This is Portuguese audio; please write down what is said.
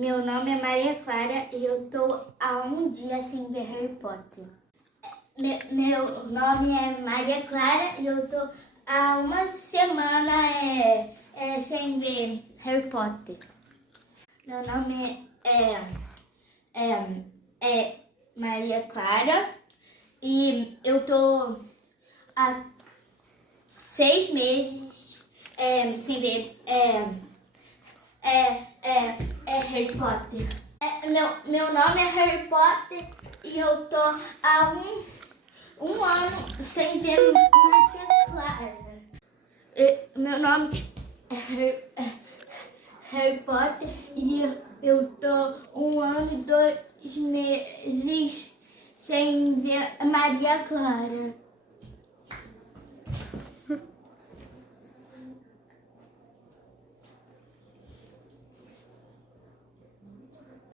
Meu nome é Maria Clara e eu tô há um dia sem ver Harry Potter. Meu nome é Maria Clara e eu tô há uma semana sem ver Harry Potter. Meu nome é Maria Clara e eu tô há 6 meses sem ver Harry Potter. Meu nome é Harry Potter e eu tô há um ano sem ver Maria Clara. Meu nome é Harry Potter e eu tô 1 ano e 2 meses sem ver Maria Clara.